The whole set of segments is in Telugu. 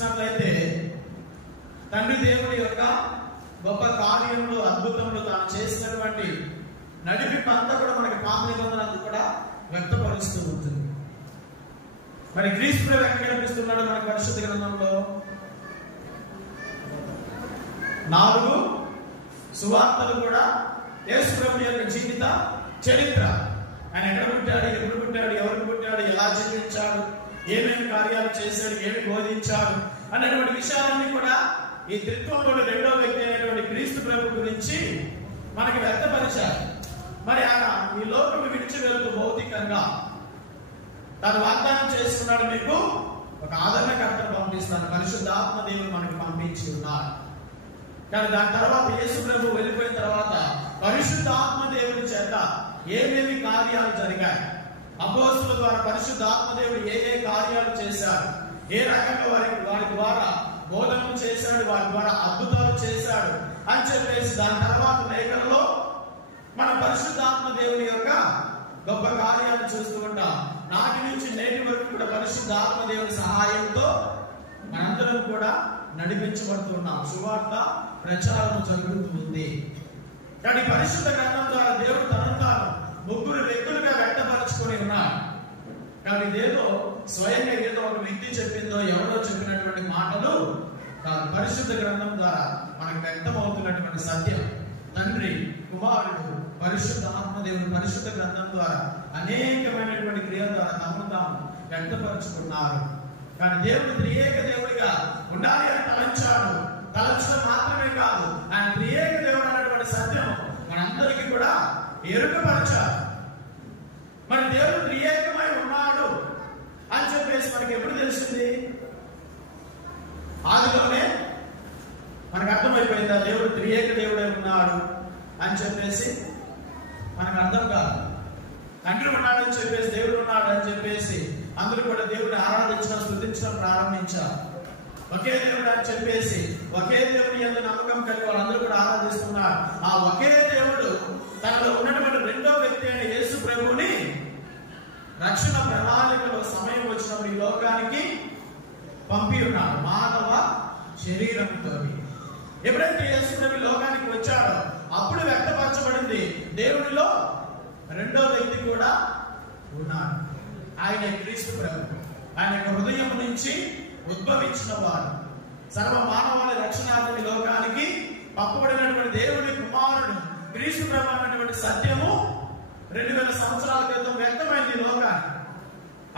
చూసినట్లయితే తండ్రి దేవుడి యొక్క గొప్ప కార్యములు, అద్భుతములు, తాను చేసినటువంటి నడిపింపు అంతా కూడా మనకి పాత నిబంధన కూడా వ్యక్తపరుస్తూ ఉంటుంది. మరి క్రీస్తు ప్రభు ఎక్కడ కనిపిస్తున్నాడు మనకి పరిశుద్ధ గ్రంథంలో? 4 సువార్తలు కూడా యేసు ప్రభు యొక్క జీవిత చరిత్ర. ఆయన ఎక్కడ పుట్టాడు, ఎప్పుడు పుట్టాడు, ఎవరికి పుట్టాడు, ఎలా జీవించాడు, ఏమేమి కార్యాలు చేశాడు, ఏమి బోధించాడు అనేటువంటి విషయాలన్నీ కూడా ఈ త్రిత్వంలోని రెండో వ్యక్తి అయినటువంటి క్రీస్తు ప్రభు గురించి మనకి వ్యక్తపరిచారు. మరి ఆయన ఈ లోకం విడిచి వెళ్తూ భౌతికంగా తాను వాగ్దానం చేస్తున్నాడు, మీకు ఒక ఆదరణకర్తను పంపిస్తాను, పరిశుద్ధాత్మ దేవుడు మనకి పంపించి ఉన్నాడు. కానీ దాని తర్వాత యేసు ప్రభు వెళ్ళిపోయిన తర్వాత పరిశుద్ధాత్మ దేవుడి చేత ఏమేమి కార్యాలు జరిగాయి, అపోస్తుల ద్వారా పరిశుద్ధాత్మ దేవుడు ఏ కార్యాలు చేశాడు, ఏ రకంగా వారి ద్వారా బోధనలు చేశాడు, వారి ద్వారా అద్భుతాలు చేశాడు అని చెప్పేసి దాని తర్వాత లేఖలలో మన పరిశుద్ధాత్మ దేవుని యొక్క గొప్ప కార్యాలు చూస్తూ ఉంటాం. నాటి నుంచి నేటి వరకు కూడా పరిశుద్ధాత్మ దేవుని సహాయంతో మనందరం కూడా నడిపించబడుతున్నాం. సువార్త ప్రచారం జరుగుతూ ఉంది. కానీ పరిశుద్ధ గ్రంథం ద్వారా దేవుడు తనను తాను 3 వ్యక్తులుగా వ్యక్తపరచుకొని ఉన్నాడు. కానీ ఇదేదో స్వయంగా ఏదో ఒక వ్యక్తి చెప్పిందో ఎవరో చెప్పినటువంటి మాటలు కాదు. పరిశుద్ధ గ్రంథం ద్వారా మనకు వ్యక్తమవుతున్నటువంటి సత్యం తండ్రి, కుమారుడు, పరిశుద్ధ ఆత్మదేవుడు పరిశుద్ధ గ్రంథం ద్వారా అనేకమైనటువంటి క్రియల ద్వారా తమను తాము వ్యక్తపరుచుకున్నారు. కానీ దేవుడు త్రియేక దేవుడిగా ఉండాలి అని తలంచాడు. తలంచడం మాత్రమే కాదు, ఆయన త్రియేక దేవుడు అన్నటువంటి సత్యం మనందరికీ కూడా ఎరుకపరచారు. మరి దేవుడు త్రియేకమై ఉన్నాడు అని చెప్పేసి మనకి ఎప్పుడు తెలిసింది? ఆదిలోనే మనకు అర్థమైపోయిందా దేవుడు త్రియేక దేవుడే ఉన్నాడు అని చెప్పేసి? మనకు అర్థం కాదు. తండ్రి ఉన్నాడని చెప్పేసి, దేవుడు ఉన్నాడు అని చెప్పేసి అందరూ కూడా దేవుడిని ఆరాధించడం, స్తుతించడం ప్రారంభించారు. ఒకే దేవుడు అని చెప్పేసి ఒకే దేవుని యందు నమ్మకం కలిగి వాళ్ళందరూ కూడా ఆరాధిస్తున్నారు. ఆ ఒకే దేవుడు తనలో ఉన్నటువంటి రెండో వ్యక్తి అయిన యేసు ప్రభువుని రక్షణ ప్రణాళికలో సమయం వచ్చినప్పుడు ఈ లోకానికి పంపి ఉన్నాడు మానవ శరీరంతో. ఎప్పుడైతే యేసు ప్రభు లోకానికి వచ్చాడో అప్పుడు వ్యక్తపరచబడింది దేవుడిలో రెండో వ్యక్తి కూడా ఉన్నాడు. ఆయన క్రీస్తు ప్రభు. ఆయన హృదయం నుంచి ఉద్భవించిన వాడు, సర్వ మానవాళి రక్షణార్థి లోకానికి పంపబడినటువంటి దేవుడి కుమారుడు క్రీస్తు ప్రభు అన్నటువంటి సత్యము 2000 సంవత్సరాల క్రితం వ్యక్తమైంది లోకానికి.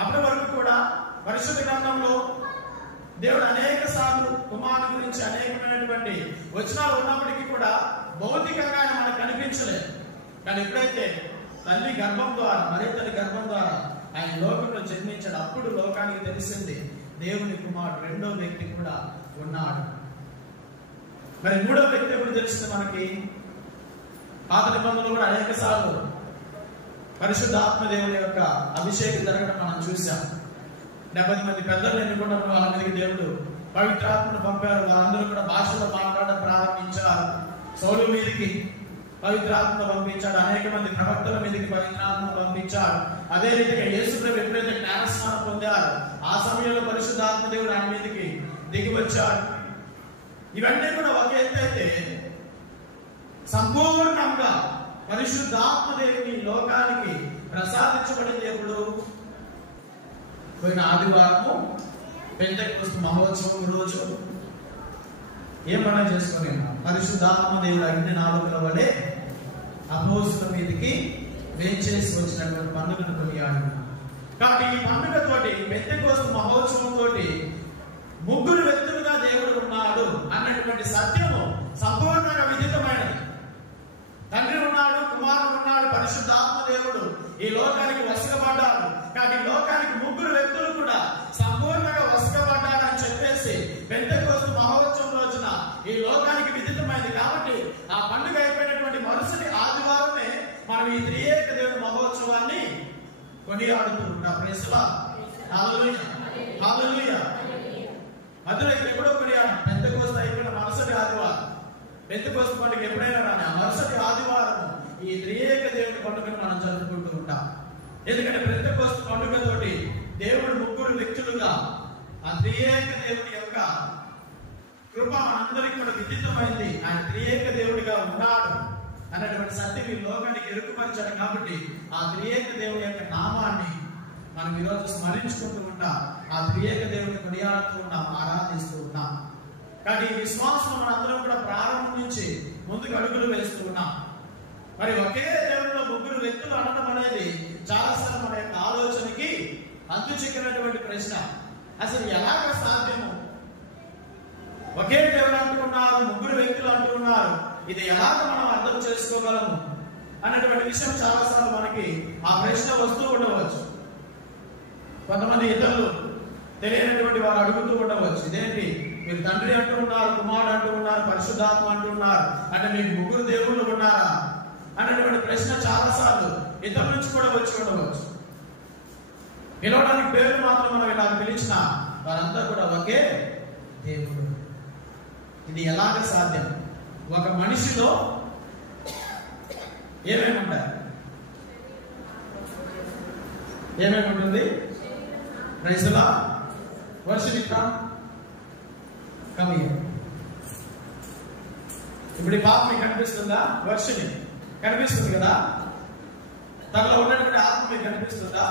అప్పటి వరకు కూడా పరిశుద్ధ గ్రంథంలో దేవుడు అనేక సార్లు కుమారుడు గురించి అనేకమైనటువంటి వచనాలు ఉన్నప్పటికీ కూడా భౌతికంగా ఆయన మనకు కనిపించలేదు. కానీ ఎప్పుడైతే తల్లి గర్భం ద్వారా, మరి తల్లి గర్భం ద్వారా ఆయన లోకంలో జన్మించాడు, అప్పుడు లోకానికి తెలిసింది దేవుని కుమారుడు రెండో వ్యక్తి కూడా ఉన్నాడు. మరి మూడో వ్యక్తి ఎప్పుడు తెలిసింది మనకి? పాత నిబంధనలో కూడా అనేక సార్లు పరిశుద్ధాత్మ దేవుని యొక్క అభిషేకం జరగడం మనం చూసాం. 70 మంది పెద్దలు ఎన్నుకున్నారు, వాళ్ళ మీదకి దేవుడు పవిత్రాత్మను పంపారు. వాళ్ళందరూ కూడా భాషలో మాట్లాడడం ప్రారంభించారు. సౌలు మీదకి పవిత్రాత్మ పంపించాడు, అనేక మంది ప్రవక్తల మీదకి పవిత్రాత్మ పంపించాడు. అదే రీతిగా యేసు ప్రభు ఎప్పుడైతే జ్ఞానస్నానం పొందారు ఆ సమయంలో పరిశుద్ధాత్మ దేవుడు ఆయన మీదకి దిగి వచ్చాడు. ఇవన్నీ కూడా ఒక ఎత్తు అయితే, సంపూర్ణంగా పరిశుద్ధాత్మ దేవుని లోకానికి ప్రసాదించబడింది ఎప్పుడు? పోయిన ఆదివారము పెంటెకోస్తు మహోత్సవం రోజు ఏం పండుగ చేసుకుని పరిశుద్ధాత్మ దేవుడు అగ్ని నాలుకల వలె అపోస్తుల మీదకి వేంచేసి వచ్చినటువంటి పండుగను కొనియాడుతున్నాం. కాబట్టి ఈ పండుగతోటి, పెంటెకోస్తు మహోత్సవం తోటి 3 వ్యక్తులుగా దేవుడు ఉన్నాడు అన్నటువంటి సత్యము సంపూర్ణంగా విదితమైనది. తండ్రి ఉన్నాడు, కుమారుడు ఉన్నాడు, పరిశుద్ధాత్మ దేవుడు ఈ లోకానికి వసగబడ్డాడు. కానీ లోకానికి 3 వ్యక్తులు కూడా సంపూర్ణంగా వసగబడ్డాడు అని చెప్పేసి పెంటెకోస్తు మహోత్సవం రోజున ఈ లోకానికి విదితమైంది. కాబట్టి ఆ పండుగ అయిపోయినటువంటి మరుసటి ఆదివారమే మనం ఈ త్రియేక దేవుని మహోత్సవాన్ని కొనియాడుతూ ఉంటాం. మధ్యలో ఎప్పుడో కొనియాడు, పెంటెకోస్తు అయిపోయిన మరుసటి ఆదివారం. పెంటెకోస్తు పండుగ ఎప్పుడైనా రాని ఆ మరుసటి ఆదివారం ఈ త్రియేక దేవుని పండుగను మనం జరుపుకుంటూ ఉంటాం. ఎందుకంటే పెంటెకోస్తు పండుగ తోటి దేవుడు 3 వ్యక్తులుగా ఆ త్రియేక దేవుని యొక్క యొక్క కృప మనందరికీ కూడా విదితమైంది. ఆయన త్రియేక దేవుడిగా ఉన్నాడు అన్నటువంటి సత్యం ఈ లోకానికి ఎరుకుపరిచాడు. కాబట్టి ఆ త్రియేక దేవుడి యొక్క నామాన్ని మనం ఈరోజు స్మరించుకుంటూ ఉంటాం. ఆ త్రియేక దేవుడిని కొనియాడుతూ ఉన్నాం, ఆరాధిస్తూ ఉన్నాం. కానీ ఈ విశ్వాసం మనందరం కూడా ప్రారంభం నుంచి ముందుకు అడుగులు వేస్తూ ఉన్నాం. మరి ఒకే దేవుడిలో ముగ్గురు వ్యక్తులు అనడం అనేది చాలాసార్లు మన యొక్క ఆలోచనకి అంతు చిక్కినటువంటి ప్రశ్న. అసలు ఎలాగ సాధ్యము? ఒకే దేవుడు అంటున్నారు, ముగ్గురు వ్యక్తులు అంటున్నారు, ఇది ఎలాగ మనం అర్థం చేసుకోగలము అన్నటువంటి విషయం చాలాసార్లు మనకి ఆ ప్రశ్న వస్తూ ఉండవచ్చు. కొంతమంది ఇతరులు తెలియనటువంటి వారు అడుగుతూ ఉండవచ్చు, ఇదేంటి మీరు తండ్రి అంటున్నారు, కుమారుడు అంటున్నారు, పరిశుద్ధాత్మ అంటున్నారు, అంటే మీకు ముగ్గురు దేవుళ్ళు ఉన్నారా అన్నటువంటి ప్రశ్న చాలాసార్లు ఇతరుల నుంచి కూడా వచ్చి ఉండవచ్చు. పిలవడానికి పేరు మాత్రం మనం ఇలా పిలిచిన వారంతా కూడా ఒకే దేవుడు. ఇది ఎలాగ సాధ్యం? ఒక మనిషిలో ఏమేమి ఉంటాయి? ఏమేమి ఉంటుంది? రైసులా వర్షిక కమియ. ఇప్పుడు ఈ పాప మీకు కనిపిస్తుందా? వర్షిని కనిపిస్తుంది కదా. తనలో ఉన్నటువంటి ఆత్మ మీకు కనిపిస్తుందా?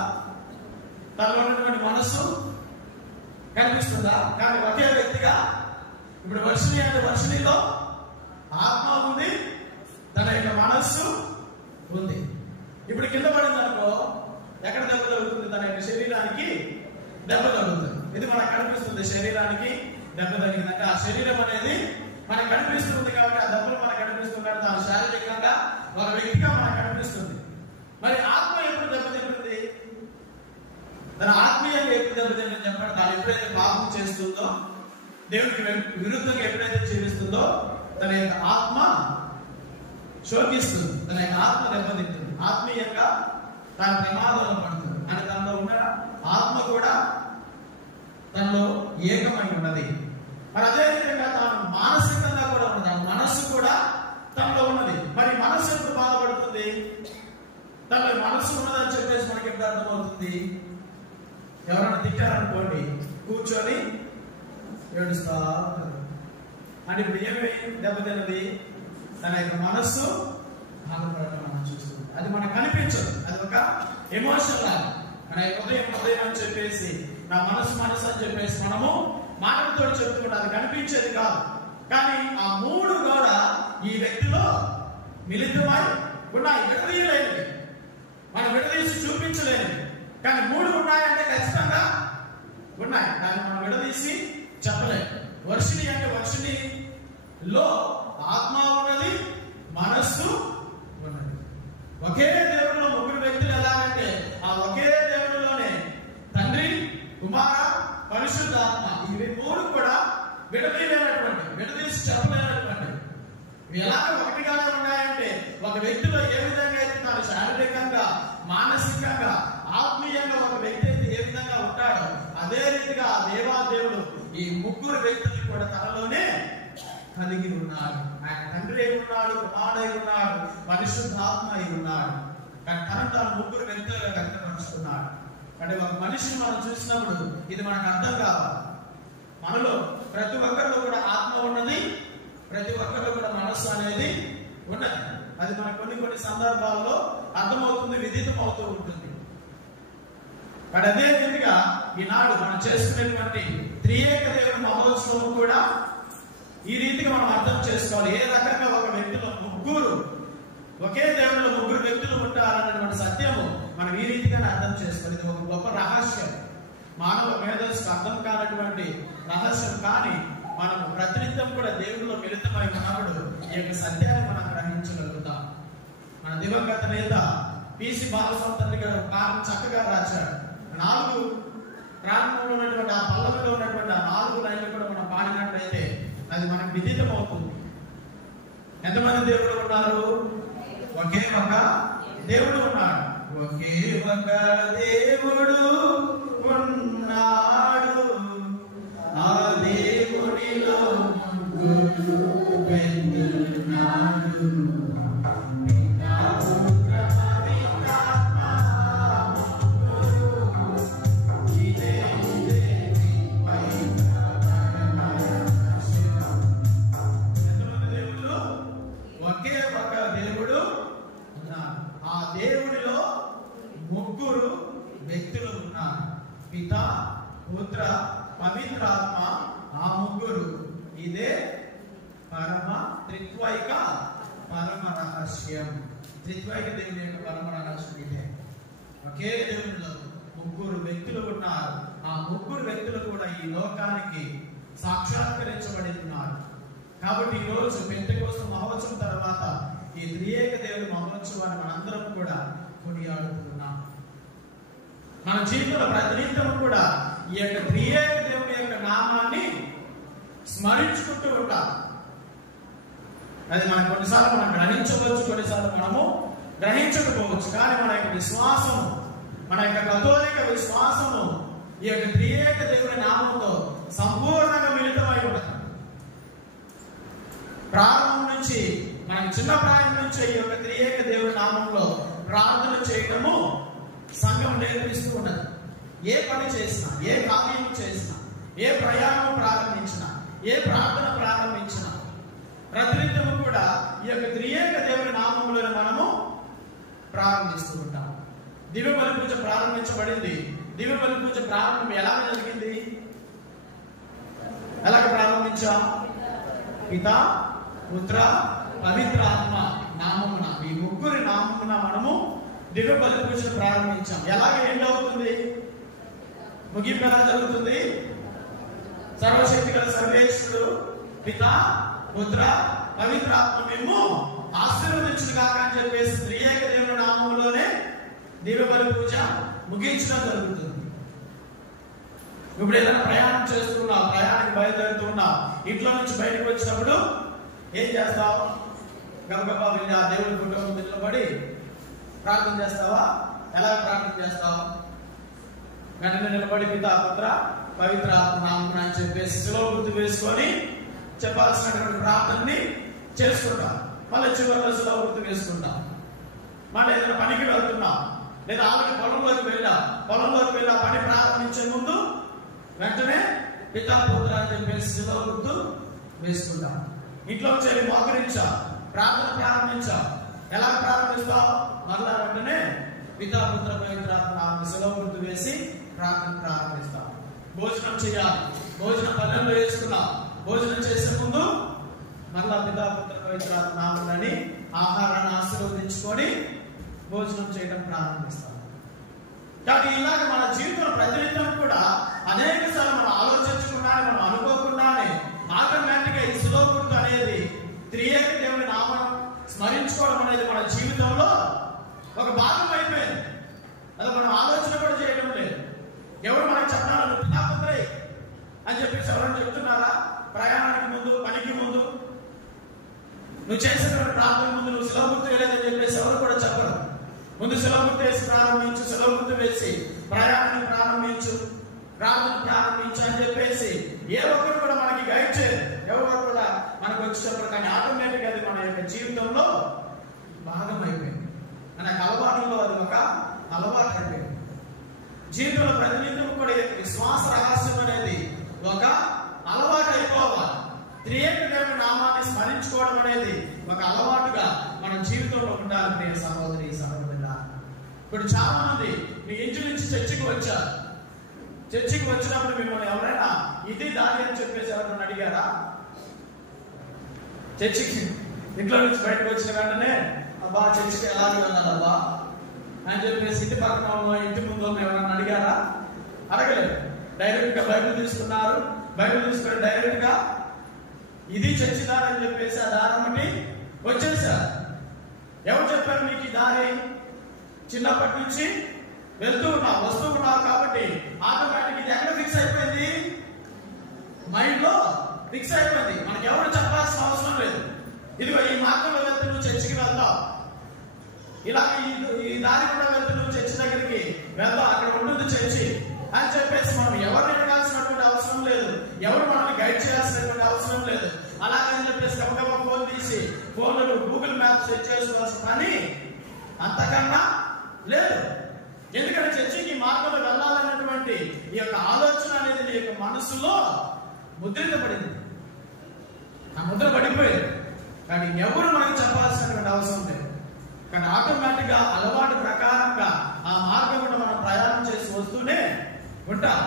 తనలో ఉన్నటువంటి మనస్సు కనిపిస్తుందా? కానీ ఒకే వ్యక్తిగా ఇప్పుడు వర్షిని అంటే వర్షినిలో ఆత్మ ఉంది, తన యొక్క మనస్సు ఉంది. ఇప్పుడు కింద పడింది అనుకో, ఎక్కడ దెబ్బ తగ్గుతుంది? తన యొక్క శరీరానికి దెబ్బ తగ్గుతుంది. ఇది మనకు కనిపిస్తుంది, శరీరానికి దెబ్బ తగ్గిందంటే ఆ శరీరం అనేది మనకు కనిపిస్తుంది. కాబట్టి ఆ దెబ్బలు మనకు కనిపిస్తుంది, కానీ తన శారీరకంగా ఒక వ్యక్తిగా మనకు కనిపిస్తుంది. మరి ఆత్మ ఎప్పుడు దెబ్బతింటుంది? తన ఆత్మీయంగా ఎప్పుడు దెబ్బతింటుంది చెప్పండి. తాను ఎప్పుడైతే పాపం చేస్తుందో, దేవుడికి విరుద్ధంగా ఎప్పుడైతే జీవిస్తుందో, తన యొక్క ఆత్మ శోకిస్తుంది, తన యొక్క ఆత్మ దెబ్బతింటుంది, ఆత్మీయంగా తన ప్రమాదంలో పడుతుంది. అని తనలో ఉన్న ఆత్మ కూడా తనలో ఏకమై ఉన్నది. మరి అదేవిధంగా తాను మానసికంగా కూడా ఉన్నది, తన మనస్సు కూడా తనలో ఉన్నది. మరి మనస్సు ఎప్పుడు బాధపడుతుంది? తనలో మనస్సు ఉన్నదని చెప్పేసి మనకి ఎప్పుడు అర్థమవుతుంది? ఎవరైనా తిట్టారనుకోండి, కూర్చొని ఏడుస్తా ఉంటారు. అంటే ఇప్పుడు ఏమి దెబ్బతిన్నది? తన యొక్క మనస్సు బాధపడటం మనం చూస్తుంది. అది మనకు కనిపించదు, అది ఒక ఎమోషన్ లాగా. మన హృదయం అని చెప్పేసి, నా మనసు అని చెప్పేసి మనము మాటలతో చెప్పుకుంటే అది కనిపించేది కాదు. కానీ ఆ మూడు కూడా ఈ వ్యక్తిలో మిళితమై ఉన్నాయి. విడదీయలేనివి, మనం విడదీసి చూపించలేనివి. కానీ మూడు ఉన్నాయంటే ఖచ్చితంగా ఉన్నాయి, కానీ మనం విడదీసి చెప్పలేదు. వర్షిని అంటే వర్షినిలో ఆత్మ ఉన్నది, మనస్సు ఉన్నది. ఒకే దేవుడిలో ముగ్గురు వ్యక్తులు ఎలాగంటే ఆ ఒకే దేవుడిలోనే తండ్రి, కుమార, పరిశుద్ధాత్మ, ఇవి మూడు కూడా విడదీయలేనటువంటి, విడదీసి చెప్పలేనటువంటి, ఇవి ఎలాగ ఒకటిగానే ఉన్నాయంటే ఒక వ్యక్తిలో ఏ విధంగా అయితే తాను శారీరకంగా, మానసికంగా, ఆత్మీయంగా ఒక వ్యక్తి అయితే ఏ విధంగా ఉంటాడో అదే రీతిగా ఆ దేవాదేవుడు ఈ ముగ్గురు వ్యక్తులు కూడా తనలోనే కలిగి ఉన్నాడు. ఆయన తండ్రి అయి ఉన్నాడు, కుమారుడు అయి ఉన్నాడు, పరిశుద్ధాత్మ అయి ఉన్నాడు. కానీ తాను ముగ్గురు వ్యక్తులుగా వ్యక్తపరుస్తున్నాడు. అంటే ఒక మనిషిని మనం చూసినప్పుడు ఇది మనకు అర్థం కావాలి. మనలో ప్రతి ఒక్కరిలో కూడా ఆత్మ ఉన్నది, ప్రతి ఒక్కరిలో కూడా మనస్సు అనేది ఉన్నది. అది మనకు కొన్ని సందర్భాల్లో అర్థమవుతుంది, విదితం అవుతూ ఉంటుంది. కానీ అదే విధంగా ఈనాడు మనం చేసుకునేటువంటి త్రియేక దేవుడి మహోత్సవం కూడా ఈ రీతిగా మనం అర్థం చేసుకోవాలి. ఏ రకంగా ఒక వ్యక్తిలో ముగ్గురు, ఒకే దేవుడిలో ముగ్గురు వ్యక్తులు ఉంటారన్నటువంటి సత్యము మనం ఈ రీతిగానే అర్థం చేసుకోవాలి. ఇది ఒక గొప్ప రహస్యం, మానవ మేధస్సుకు అర్థం కానటువంటి రహస్యం. కానీ మనం ప్రతినిత్యం కూడా దేవుడిలో మిళితమై ఉన్నప్పుడు ఈ యొక్క సత్యాన్ని మనం గ్రహించగలుగుతాం. మన దివంగత నేత పిసి బాలస్వామి గారు కారణం చక్కగా రాశాడు. 4 ప్రారంభంలో ఉన్నటువంటి ఆ పల్లవిలో ఉన్నటువంటి ఆ 4 లైన్లు కూడా మనం పాడినట్లయితే అది మనకు విదితం అవుతుంది. ఎంతమంది దేవుడు ఉన్నారు? ఒకే ఒక దేవుడు ఉన్నాడు. ఒకే ఒక దేవుడు ఉన్నాడు, ఆ దేవుడిలో ఉన్నాడు. పుత్ర పవిత్రాత్మ ఆ ముగ్గురు. ఇదే పరమ త్రిత్వైక పరమ రహస్యం. త్రిత్వైక దేవుని యొక్క పరమ రహస్యం ఇదే. ఒకే దేవునిలో ముగ్గురు వ్యక్తులు ఉన్నారు. ఆ ముగ్గురు వ్యక్తులు కూడా ఈ లోకానికి సాక్షాత్కరించబడి ఉన్నారు. కాబట్టి ఈ రోజు పెంతెకోస్తు మహోత్సవం తర్వాత ఈ త్రియేక దేవుని మహోత్సవాన్ని మనందరం కూడా కొనియాడుతున్నాం. మన జీవితంలో ప్రతినిత్యం కూడా ఈ యొక్క త్రియేక దేవుని యొక్క నామాన్ని స్మరించుకుంటూ ఉంటాం. అది మనం కొన్నిసార్లు మనం గ్రహించవచ్చు, కొన్నిసార్లు మనము గ్రహించకపోవచ్చు. కానీ మన యొక్క విశ్వాసము, మన యొక్క కథోలిక విశ్వాసము ఈ యొక్క త్రియేక దేవుని నామంతో సంపూర్ణంగా మిళితమై ఉన్నది. ప్రారంభం నుంచి మనం చిన్న ప్రాయం నుంచి ఈ యొక్క త్రియేక దేవుని నామంలో ప్రార్థన చేయటము సంఘం నేర్పిస్తూ ఉన్నది. ఏ పని చేసినా, ఏ కార్యం చేసినా, ఏ ప్రయాణం ప్రారంభించినా, ఏ ప్రార్థన ప్రారంభించినా ప్రతినిత్యము కూడా ఈ యొక్క త్రియేక దేవుని నామంలో మనము ప్రారంభిస్తూ ఉంటాం. దివ్య బలి పూజ ప్రారంభించబడింది. దివ్య బలి పూజ ప్రారంభం ఎలా జరిగింది? ఎలాగ ప్రారంభించాం? పితా, పుత్ర, పవిత్రాత్మ నామమున, ఈ ముగ్గురి నామమున మనము దివ్య బలి పూజను ప్రారంభించాం. ఎలాగ ఏంటవుతుంది? ముగింపు ఎలా జరుగుతుంది? సర్వశక్తి గల సర్వేశ్వరుడు పితా, పుత్ర, పవిత్రాత్మ మేము ఆశీర్వదించును గాక అని చెప్పేసి త్రియేక దేవుని నామములోనే దివ్య బలి పూజ ముగించడం జరుగుతుంది. ఇప్పుడు ఏదైనా ప్రయాణం చేస్తున్నావు, ప్రయాణానికి బయలుదేరుతున్నావు, ఇంట్లో నుంచి బయటకు వచ్చినప్పుడు ఏం చేస్తావు? గబగబా వెళ్ళి ఆ దేవుని ఫోటో ముందు నిలబడి ప్రార్థన చేస్తావా? ఎలా ప్రార్థన చేస్తావు? వెంటనే నిలబడి పితా, పుత్ర, పవిత్ర నామమున అని చెప్పేసి శిలువ గుర్తు వేసుకొని చెప్పాల్సినటువంటి ప్రార్థనని చేసుకుంటాం. మళ్ళీ చివరిలో శిలువ గుర్తు వేసుకుంటాం. మళ్ళీ ఏదైనా పనికి వెళ్తున్నాం, లేదా ఆమెకి పొలంలోకి వెళ్ళా పని ప్రారంభించే ముందు వెంటనే పితా, పుత్ర అని చెప్పేసి శిలువ గుర్తు వేసుకుంటాం. ఇంట్లో చేరి మోకరించా, ప్రార్థన ప్రారంభించా. ఎలా ప్రారంభిస్తావు? మళ్ళా వెంటనే పితా, పుత్ర, పవిత్రాత్మ నామమున శిలువ గుర్తు వేసి ప్రార్థన ప్రారంభిస్తాం. భోజనం చేయాలి, భోజనం పల్లెల్లో వేసుకున్నాం. భోజనం చేసే ముందు మళ్ళా పితా, పుత్ర, పవిత్రాత్మ నామమునని ఆహారాన్ని ఆశీర్వదించుకొని భోజనం చేయడం ప్రారంభిస్తాం. కాబట్టి ఇలాగ మన జీవితంలో ప్రతినిత్యం కూడా అనేక సార్లు మనం ఆలోచించకుండానే, మనం అనుకోకుండానే ఆటోమేటిక్ గా ఈ శిలువ గుర్తు అనేది, త్రియేక దేవుని నామం స్మరించుకోవడం అనేది మన జీవితంలో ఒక భాగం అయిపోయింది. అది మనం ఆలోచన కూడా చేయడం లేదు. ఎవరు మనకు చెప్పాలి పితా, పుత్ర అని చెప్పేసి ఎవరైనా చెప్తున్నారా? ప్రయాణానికి ముందు, పనికి ముందు, నువ్వు చేసినటువంటి ప్రార్థన ముందు నువ్వు శిలువ గుర్తు వేయలేదని చెప్పేసి ఎవరు కూడా చెప్పరు. ముందు శిలువ గుర్తు వేసి ప్రారంభించు, శిలువ గుర్తు వేసి ప్రయాణాన్ని ప్రారంభించు, ప్రార్థన ప్రారంభించు అని చెప్పేసి ఏ ఒక్కరు కూడా మనకి గైడ్ చేయరు. ఎవరు కూడా మనకు వచ్చేటప్పుడు. కానీ ఆటోమేటిక్ అది మన యొక్క జీవితంలో భాగం అయిపోయింది. మన అలవాటులో అది ఒక అలవాటు అయిపోయింది. జీవితంలో ప్రతినిత్యం కూడా విశ్వాస రహస్యం అనేది ఒక అలవాటు అయిపోవాలి. త్రియేక దేవుని నామాన్ని స్మరించుకోవడం అనేది ఒక అలవాటుగా మన జీవితంలో ఉండాలి. ప్రియ సహోదరి, సహోదరుడా, ఇప్పుడు చాలా మంది మీ ఇంటి నుంచి చర్చికి వచ్చారు. చర్చికి వచ్చినప్పుడు మిమ్మల్ని ఎవరైనా ఇది దారి అని చెప్పేసి ఎవరైనా అడిగారా? చర్చికి ఇంట్లో నుంచి బయటకు వచ్చిన వెంటనే అబ్బా చర్చికి ఎలా వెళ్ళాలబ్బా అని చెప్పేసి ఇంటి పక్కన ఇంటి ముందు ఎవరైనా అడిగారా? అడగలేదు. డైరెక్ట్ గా బైబిల్ తీసుకున్నారు. బైబిల్ తీసుకుని డైరెక్ట్ గా ఇది చర్చి దారి అని చెప్పేసి ఆ దారి బట్టి వచ్చేసారు. ఎవరు చెప్పారు మీకు ఈ దారి? చిన్నప్పటి నుంచి వెళ్తూ ఉన్నావు, వస్తూ ఉన్నావు. కాబట్టి ఆటోమేటిక్ ఇది ఎక్కడ ఫిక్స్ అయిపోయింది? మైండ్ లో ఫిక్స్ అయిపోయింది. మనకి ఎవరు చెప్పాల్సిన అవసరం లేదు. ఇదిగో ఈ మార్గంలో వెళ్తే నువ్వు చర్చికి వెళ్తావు, ఇలా ఈ దారి కూడా వెళ్తే నువ్వు చర్చి దగ్గరికి వెళ్తావు, అక్కడ ఉంటుంది చర్చి అని చెప్పేసి మనం ఎవరిని అడగాల్సినటువంటి అవసరం లేదు. ఎవరు మనల్ని గైడ్ చేయాల్సినటువంటి అవసరం లేదు. అలాగని చెప్పేసి గబగబా ఫోన్ తీసి ఫోన్లో గూగుల్ మ్యాప్ సెట్ చేసుకోవాల్సిన పని అంతకన్నా లేదు. ఎందుకంటే చర్చికి మార్గంలో వెళ్ళాలన్నటువంటి ఈ యొక్క ఆలోచన అనేది నీ యొక్క మనసులో ముద్రించబడింది. ఆ ముద్ర పడిపోయింది. కానీ ఎవరు మనకి చెప్పాల్సినటువంటి అవసరం లేదు. కానీ ఆటోమేటిక్ గా అలవాటు ప్రకారంగా ఆ మార్గం మనం ప్రయాణం చేసి వస్తూనే ఉంటాం.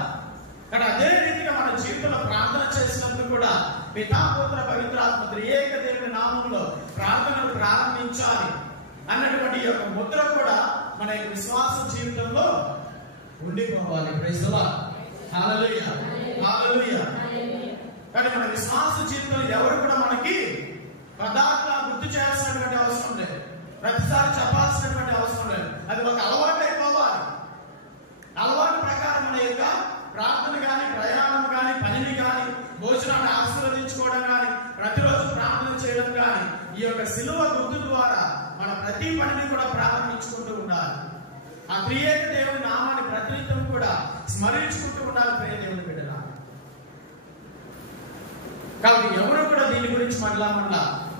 కానీ అదే రీతిగా మన జీవితంలో ప్రార్థన చేసినప్పుడు కూడా పితా పుత్ర పవిత్రాత్మ త్రియేక దేవుని నామంలో ప్రార్థనలు ప్రారంభించాలి అన్నటువంటి ఈ యొక్క ముద్ర కూడా మన యొక్క విశ్వాస జీవితంలో ఉండిపోవాలి. Praise the lord. Hallelujah, hallelujah. కానీ మన విశ్వాస జీవితంలో ఎవరు కూడా మనకి పదార్థాలు గుర్తు చేయాల్సినటువంటి అవసరం లేదు, ప్రతిసారి చెప్పాల్సినటువంటి అవసరం లేదు. అది ఒక అలవాటు అయిపోవాలి. అలవాటు ప్రకారం మన యొక్క ప్రార్థన కానీ, ప్రయాణం కానీ, పనిని కానీ, భోజనాన్ని ఆశీర్వదించుకోవడం కానీ, ప్రతిరోజు ప్రార్థన చేయడం కానీ, ఈ యొక్క సిలువ గుర్తు ద్వారా మన ప్రతి పనిని కూడా ప్రారంభించుకుంటూ ఉండాలి. ఆ త్రియేక దేవుని నామాన్ని ప్రతినిత్యం కూడా స్మరించుకుంటూ ఉండాలి. ప్రియ దేవుని బిడ్డలారా, కాబట్టి ఎవరు కూడా దీని గురించి మళ్ళా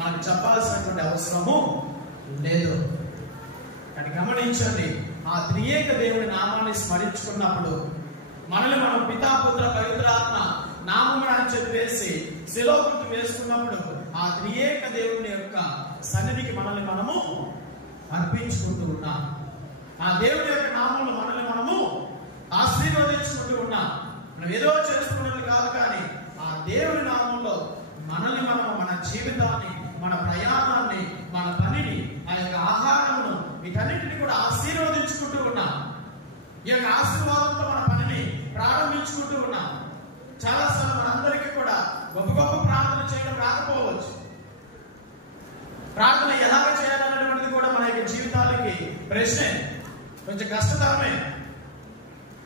మనకు చెప్పాల్సినటువంటి అవసరము లేదు. కానీ గమనించండి, ఆ త్రియేక దేవుని నామాన్ని స్మరించుకున్నప్పుడు మనల్ని మనం పితా పుత్ర పవిత్రాత్మ నామమున అని చెప్పేసి శిలువ గుర్తు వేసుకున్నప్పుడు ఆ త్రియేక దేవుని యొక్క సన్నిధికి మనల్ని మనము అర్పించుకుంటూ ఉన్నాం. ఆ దేవుని యొక్క నామంలో మనల్ని మనము ఆశీర్వదించుకుంటూ ఉన్నాం. మనం ఏదో చేసుకున్నది కాదు, కానీ ఆ దేవుని నామంలో మనల్ని మనము, మన జీవితాన్ని, మన ప్రయాణాన్ని, మన పనిని, ఆ యొక్క ఆహారమును, వీటన్నిటిని కూడా ఆశీర్వదించుకుంటూ ఉన్నాం. ఈ యొక్క ఆశీర్వాదంతో మన పనిని ప్రారంభించుకుంటూ ఉన్నాం. చాలాసార్లు మనందరికీ కూడా గొప్ప గొప్ప ప్రార్థన చేయడం రాకపోవచ్చు. ప్రార్థన ఎలాగ చేయాలన్నటువంటిది కూడా మన యొక్క జీవితాలకి ప్రశ్నే, కొంచెం కష్టతరమే.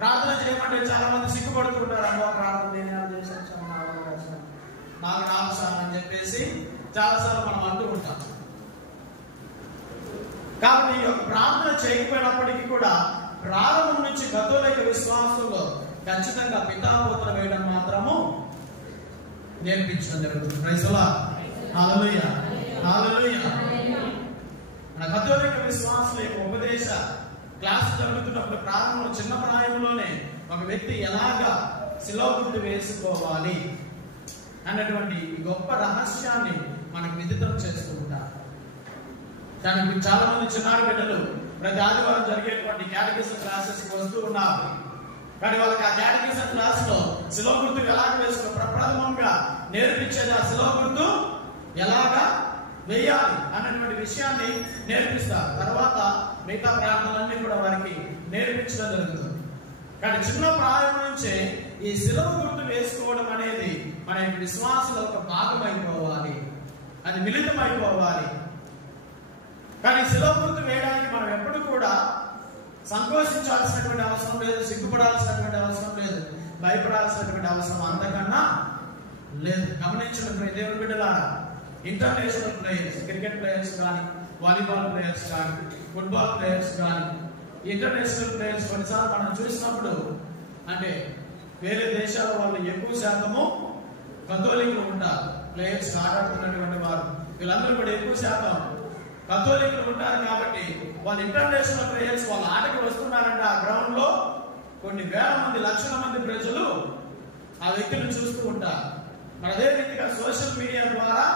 ప్రార్థన చేయమంటే చాలా మంది సిగ్గుపడుతుంటారు. అమ్మో ప్రార్థన నేను చేశాను, నాకు రావసాను అని చెప్పేసి చాలాసార్లు మనం అంటూ ఉంటాం. కాబట్టి ఈ యొక్క ప్రార్థన చేయకపోయినప్పటికీ కూడా ప్రారంభం నుంచి కథోలిక విశ్వాసంలో ఖచ్చితంగా పితాపుత్ర వేయడం మాత్రము నేర్పించడం జరుగుతుంది. Praise the lord. Hallelujah, hallelujah. మన కథోలిక విశ్వాసుల యొక్క ఉపదేశ క్లాస్ జరుగుతున్నప్పుడు ప్రారంభంలో చిన్న ప్రాయంలోనే ఒక వ్యక్తి ఎలాగా శిలువ గుర్తు వేసుకోవాలి అన్నటువంటి గొప్ప రహస్యాన్ని మనకు విదితం చేస్తూ ఉంటారు. దానికి చాలా మంది చిన్నారి బిడ్డలు ప్రతి ఆదివారం జరిగేటువంటి క్యాటకిజం క్లాసెస్ వస్తూ ఉన్నారు. కానీ వాళ్ళకి ఆ క్యాటకిజం క్లాస్ లో శిలువ గుర్తు ఎలాగ వేసుకో ప్రప్రథమంగా నేర్పించేది ఆ శిలువ గుర్తు ఎలాగా వేయాలి అన్నటువంటి విషయాన్ని నేర్పిస్తారు. తర్వాత మిగతా ప్రార్థనలన్నీ కూడా వారికి నేర్పించడం జరుగుతుంది. కానీ చిన్న ప్రాయం నుంచే ఈ శిలువ గుర్తు వేసుకోవడం అనేది మన విశ్వాసంలో ఒక భాగం అయిపోవాలి, అది మిళితం అయిపోవాలి. కానీ శిలువ గుర్తు వేయడానికి మనం ఎప్పుడు కూడా సంకోచించాల్సినటువంటి అవసరం లేదు, సిగ్గుపడాల్సినటువంటి అవసరం లేదు, భయపడాల్సినటువంటి అవసరం అంతకన్నా లేదు. గమనించిన దేవుని బిడ్డలారా, ఇంటర్నేషనల్ ప్లేయర్స్, క్రికెట్ ప్లేయర్స్ కానీ, వాలీబాల్ ప్లేయర్స్ కానీ, ఫుట్బాల్ ప్లేయర్స్ కానీ, ఇంటర్నేషనల్ ప్లేయర్స్ కొన్నిసార్లు మనం చూసినప్పుడు అంటే వేరే దేశాల వాళ్ళు ఎక్కువ శాతము కథోలికులు ఉంటారు. ప్లేయర్స్ ఆడుతున్నటువంటి వారు వీళ్ళందరూ కూడా ఎక్కువ శాతం కథోలికులు ఉంటారు. కాబట్టి వాళ్ళు ఇంటర్నేషనల్ ప్లేయర్స్ వాళ్ళ ఆటకి వస్తున్నారంటే ఆ గ్రౌండ్ లో కొన్ని వేల మంది, లక్షల మంది ప్రజలు ఆ వ్యక్తులను చూస్తూ ఉంటారు. మరి అదే రీతిగా సోషల్ మీడియా ద్వారా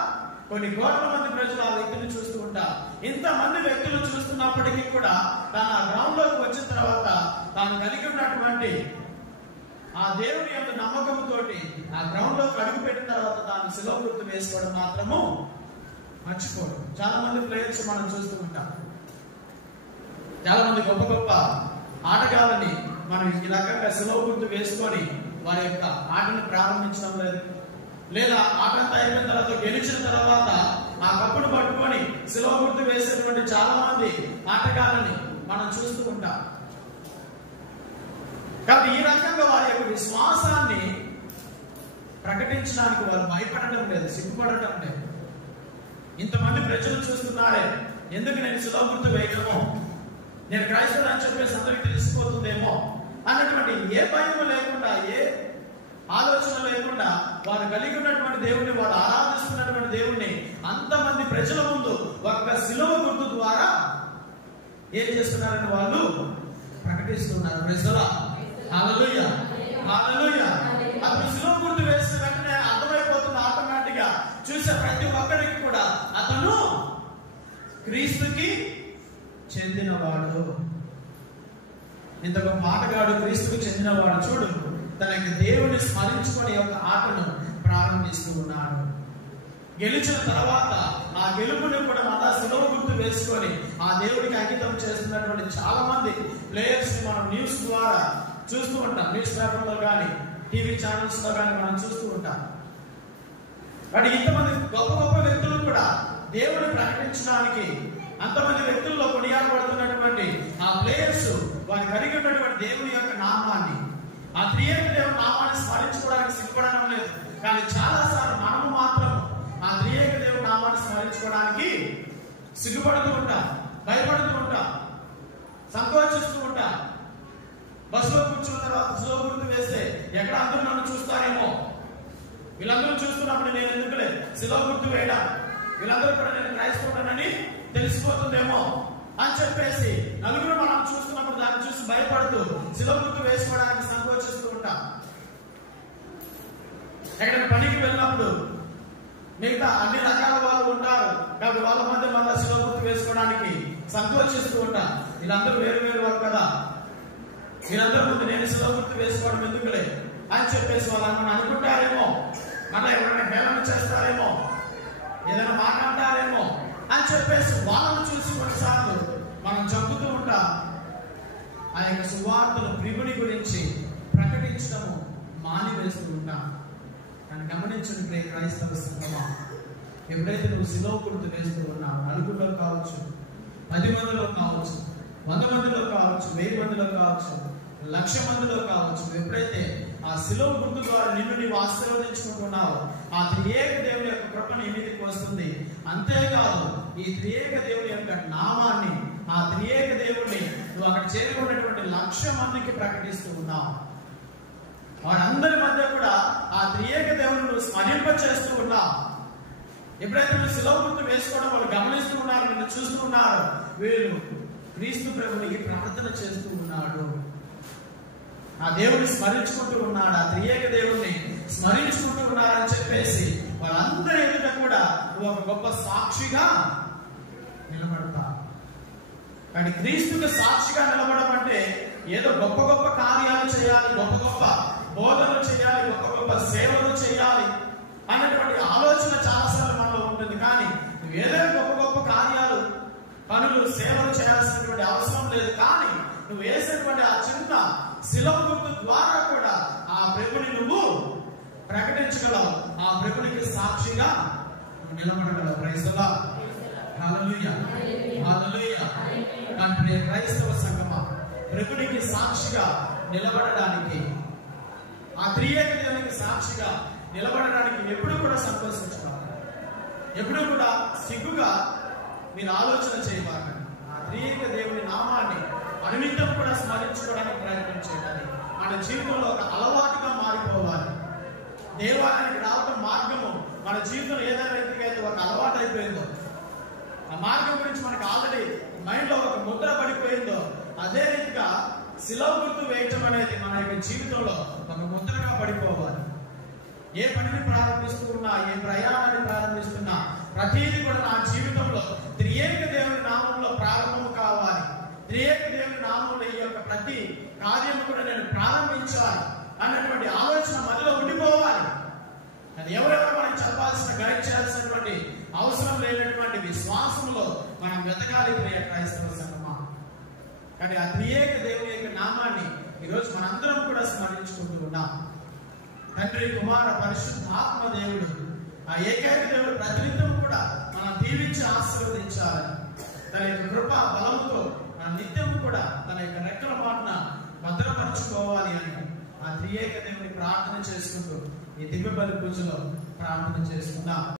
కొన్ని కోట్ల మంది ప్రజలు ఆ వ్యక్తిని చూస్తూ ఉంటారు. ఇంతమంది వ్యక్తులు చూస్తున్నప్పటికీ కూడా తాను ఆ గ్రౌండ్ లోకి వచ్చిన తర్వాత తాను కలిగి ఉన్నటువంటి ఆ దేవుని యొక్క నమ్మకంతో ఆ గ్రౌండ్ లోకి అడుగు పెట్టిన తర్వాత తాను శిలువ గుర్తు వేసుకోవడం మాత్రము మర్చిపోవడం. చాలా మంది ప్లేయర్స్ మనం చూస్తూ ఉంటాం. చాలా మంది గొప్ప గొప్ప ఆటగాళ్ళని మనం ఈ రకంగా శిలువ గుర్తు వేసుకొని వారి యొక్క ఆటను ప్రారంభించడం లేదు. లేదా ఆటంతా అయిపోయిన తర్వాత గెలిచిన తర్వాత ఆ కప్పును పట్టుకొని శిలువ గుర్తు వేసేటువంటి చాలా మంది ఆటగాళ్ళని మనం చూస్తూ ఉంటాం. కాబట్టి ఈ రకంగా వారి యొక్క విశ్వాసాన్ని ప్రకటించడానికి వారు భయపడటం లేదు, సిగ్గుపడటం లేదు. ఇంతమంది ప్రజలు చూస్తున్నారే, ఎందుకు నేను శిలువ గుర్తు వేయడమో, నేను క్రైస్తవుడు అని చెప్పేసి అందరికి తెలిసిపోతుందేమో అన్నటువంటి ఏ భయం లేకుండా, ఏ ఆలోచన లేకుండా వారు కలిగి ఉన్నటువంటి దేవుణ్ణి, వారు ఆరాధిస్తున్నటువంటి దేవుణ్ణి అంతమంది ప్రజల ముందు ఒక్క శిలువ గుర్తు ద్వారా ఏం చేస్తున్నారని వాళ్ళు ప్రకటిస్తున్నారు. Praise the lord. Hallelujah, hallelujah. అప్పుడు శిలువ గుర్తు వేసిన వెంటనే అర్థమైపోతుంది ఆటోమేటిక్ గా, చూసే ప్రతి ఒక్కరికి కూడా అతను క్రీస్తుకి చెందినవాడు. ఇంత గొప్ప ఆటగాడు క్రీస్తుకు చెందినవాడు. చూడు, తన యొక్క దేవుని స్మరించుకునే యొక్క ఆటను ప్రారంభిస్తూ ఉన్నాడు. గెలిచిన తర్వాత ఆ గెలుపుని కూడా మళ్ళా శిలువ గుర్తు వేసుకొని ఆ దేవుడికి అంకితం చేస్తున్నటువంటి చాలా మంది ప్లేయర్స్ మనం న్యూస్ ద్వారా చూస్తూ ఉంటాం. న్యూస్ పేపర్లో కానీ టీవీ ఛానల్స్ లో కానీ మనం చూస్తూ ఉంటాం. కానీ ఇంతమంది గొప్ప గొప్ప వ్యక్తులు కూడా దేవుని ప్రకటించడానికి, అంతమంది వ్యక్తుల్లో కొనియాడబడుతున్నటువంటి ఆ ప్లేయర్స్ వారి కలిగి ఉన్నటువంటి దేవుని యొక్క నామాన్ని, ఆ త్రియేక దేవుని నామాన్ని స్మరించుకోవడానికి సిగ్గుపడడం లేదు. కానీ చాలా సార్లు మనము మాత్రం ఆ త్రియేక దేవుని నామాన్ని స్మరించుకోవడానికి సిగ్గుపడుతూ ఉంటాం, భయపడుతూ ఉంటాం, సంకోచిస్తూ ఉంటాం. బస్సులో కూర్చున్న తర్వాత శిలువ గుర్తు వేస్తే ఎక్కడ అందరూ నన్ను చూస్తారేమో, వీళ్ళందరూ చూస్తున్నప్పుడు నేను ఎందుకులే శిలువ గుర్తు వేయడా, వీళ్ళందరూ కూడా నేను క్రైస్తవుడనని తెలిసిపోతుందేమో అని చెప్పేసి నలుగురు మనం చూస్తున్నప్పుడు దాన్ని చూసి భయపడుతూ శిలువ గుర్తు వేసుకోవడానికి సంకోచిస్తూ ఉంటాం. ఎక్కడికి పనికి వెళ్ళినప్పుడు మిగతా అన్ని రకాల వాళ్ళు ఉంటారు కాబట్టి వాళ్ళ మధ్య మళ్ళీ శిలువ గుర్తు వేసుకోవడానికి సంకోచిస్తూ ఉంటాం. వీళ్ళందరూ వేరు వేరు వారు కదా, వీళ్ళందరూ ముందు నేను శిలువ గుర్తు వేసుకోవడం ఎందుకులే అని చెప్పేసి వాళ్ళని అనుకుంటారేమో, మళ్ళీ ఎవరైనా హేళన చేస్తారేమో, ఏదైనా మాట్లాడతారేమో అని చెప్పేసి వాళ్ళని చూసి కొన్నిసార్లు మనం చంపుతూ ఉంటాం. ఆ యొక్క సువార్తను ప్రియుని గురించి ప్రకటించడము మానివేస్తూ ఉంటాం. కానీ గమనించండి ప్రియ క్రైస్తవ సంఘమా, ఎప్పుడైతే నువ్వు శిలువ గుర్తు వేస్తూ ఉన్నావు, నలుగురిలో కావచ్చు, 10 మందిలో కావచ్చు, 100 మందిలో కావచ్చు, 1000 మందిలో కావచ్చు, 1,00,000 మందిలో కావచ్చు, ఎప్పుడైతే ఆ శిలువ గుర్తు ద్వారా నిన్ను నీవు ఆశీర్వదించుకుంటున్నావు, ఆ త్రియేక దేవుని యొక్క కృప నీ మీదకి వస్తుంది. అంతేకాదు ఈ త్రియేక దేవుని యొక్క నామాన్ని, ఆ త్రియేక దేవుని నువ్వు అక్కడ చేరుకున్నటువంటి 1,00,000 మందికి ప్రకటిస్తూ ఉన్నావు. వారందరి మధ్య కూడా ఆ త్రియేక దేవుని నువ్వు స్మరింప చేస్తూ ఉన్నావు. ఎప్పుడైతే నువ్వు శిలువ గుర్తు వేసుకోవడం వాళ్ళు గమనిస్తూ ఉన్నారు, నిన్ను చూస్తూ ఉన్నారు, వీళ్ళు క్రీస్తు ప్రభునికి ప్రార్థన చేస్తూ ఉన్నాడు, ఆ దేవుని స్మరించుకుంటూ ఉన్నాడు, ఆ త్రియేక దేవుణ్ణి స్మరించుకుంటూ ఉన్నారని చెప్పేసి వాళ్ళందరి ఎదుట కూడా నువ్వు ఒక గొప్ప సాక్షిగా నిలబడతా. కానీ క్రీస్తుకి సాక్షిగా నిలబడడం అంటే ఏదో గొప్ప గొప్ప కార్యాలు చేయాలి, గొప్ప గొప్ప బోధనలు చేయాలి, గొప్ప గొప్ప సేవలు చేయాలి అన్నటువంటి ఆలోచన చాలాసార్లు మనలో ఉంటుంది. కానీ నువ్వు ఏదైనా గొప్ప గొప్ప కార్యాలు, పనులు, సేవలు చేయాల్సినటువంటి అవసరం లేదు. కానీ నువ్వు వేసినటువంటి ఆ చిన్న శిలువ గుర్తు ద్వారా కూడా ఆ ప్రభుని నువ్వు ప్రకటించగలవు, ఆ ప్రభునికి సాక్షిగా నిలబడగలవు. ప్రైజ్ ది లార్డ్, హల్లెలూయా, హల్లెలూయా. అంటే క్రైస్తవ సంఘమా, ప్రభునికి సాక్షిగా నిలబడడానికి, ఆ త్రియేక దేవునికి సాక్షిగా నిలబడడానికి ఎప్పుడు కూడా సంతోషించాలి, ఎప్పుడు కూడా సిగ్గుగా మీరు ఆలోచన చేయబాకండి. ఆ త్రియేక దేవుని నామాన్ని అనునిత్యం కూడా స్మరించుకోవడానికి ప్రయత్నం చేయాలి. మన జీవితంలో ఒక అలవాటుగా మారిపోవాలి. దేవాలయానికి రావడం మార్గము మన జీవితంలో ఏదైనా రీతిగా అయితే ఒక అలవాటు అయిపోయిందో, ఆ మార్గం గురించి మనకు ఆల్రెడీ మైండ్ లో ఒక ముద్ర పడిపోయిందో, అదే రీతిగా శిలువ గుర్తు వేయటం అనేది మన యొక్క జీవితంలో ఒక ముద్రగా పడిపోవాలి. ఏ పనిని ప్రారంభిస్తూ ఉన్నా, ఏ ప్రయాణాన్ని ప్రారంభిస్తున్నా, ప్రతిదీ కూడా నా జీవితంలో త్రియేక దేవుని నామంలో ప్రారంభం కావాలి. త్రియేక దేవుని నామంలో ఈ యొక్క ప్రతి కార్యం కూడా నేను ప్రారంభించాలి అన్నటువంటి ఆలోచన మధ్యలో ఉండిపోవాలి. అది ఎవరెవరు మనం చెప్పాల్సిన, గైడ్ చేయాల్సినటువంటి అవసరం లేనటువంటి విశ్వాసంలో మనం వెతకాలి ప్రియ క్రైస్తవ సంఘమా. కానీ ఆ త్రియేక దేవుని యొక్క నామాన్ని ఈరోజు మనందరం కూడా స్మరించుకుంటూ ఉన్నాం. తండ్రి, కుమార, పరిశుద్ధాత్మ దేవుడు, ఆ ఏకైక దేవుడు ప్రతినిత్యం కూడా మనం దీవించి ఆశీర్వదించాలని, తన యొక్క కృప బలముతో మన నిత్యం కూడా తన యొక్క రెక్కల మాటన భద్రపరచుకోవాలి అని ఆ త్రియేక దేవుని ప్రార్థన చేసుకుంటూ ఈ దివ్య బలి పూజలో ప్రార్థన చేసుకుందాం.